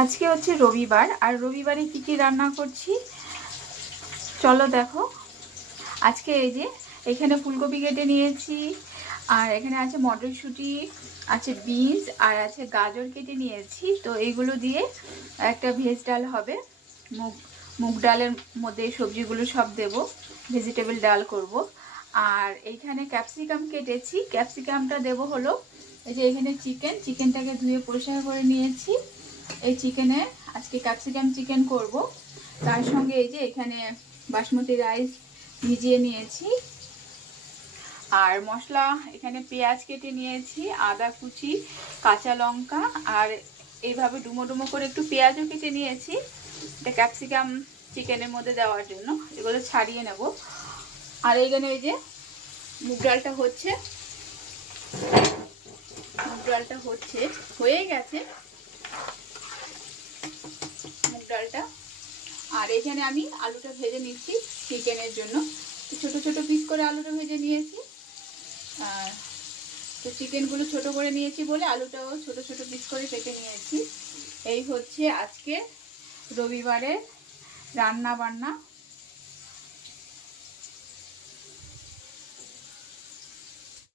আজকে হচ্ছে রবিবার, আর রবিবারে কি কি রান্না করছি চলো দেখো। আজকে এই যে এখানে ফুলকপি কেটে নিয়েছি, আর এখানে আছে মটরশুঁটি, আছে বিনস, আর আছে গাজর কেটে নিয়েছি। তো এইগুলো দিয়ে একটা ভেজ ডাল হবে। মুগ মুগ ডালের মধ্যে এই সবজিগুলো সব দেব, ভেজিটেবল ডাল করব। আর এইখানে ক্যাপসিকাম কেটেছি, ক্যাপসিকামটা দেব হলো এই যে এখানে চিকেনটাকে ধুয়ে পরিষ্কার করে নিয়েছি। এই চিকেনে আজকে ক্যাপসিকাম চিকেন করব। তার সঙ্গে এই যে এখানে বাসমতি রাইস ভিজিয়ে নিয়েছি। আর মশলা এখানে পেঁয়াজ কেটে নিয়েছি, আদা কুচি, কাঁচা লঙ্কা, আর এইভাবে ডুমো ডুমো করে একটু পেঁয়াজও কেটে নিয়েছি, এটা ক্যাপসিকাম চিকেনের মধ্যে দেওয়ার জন্য। এগুলো ছাড়িয়ে নেব। আর এইখানে এই যে মুগ ডালটা হচ্ছে, হয়ে গেছে মুগ ডালটা। আর এখানে আমি আলুটা ভেজে নিচ্ছি চিকেনের জন্য। ছোট ছোট পিস করে আলুটা ভেজে নিয়েছি। আর তো চিকেনগুলো ছোট করে নিয়েছি বলে আলুটাও ছোট ছোট পিস করে কেটে নিয়েছি। এই হচ্ছে আজকে রবিবারে রান্না বান্না।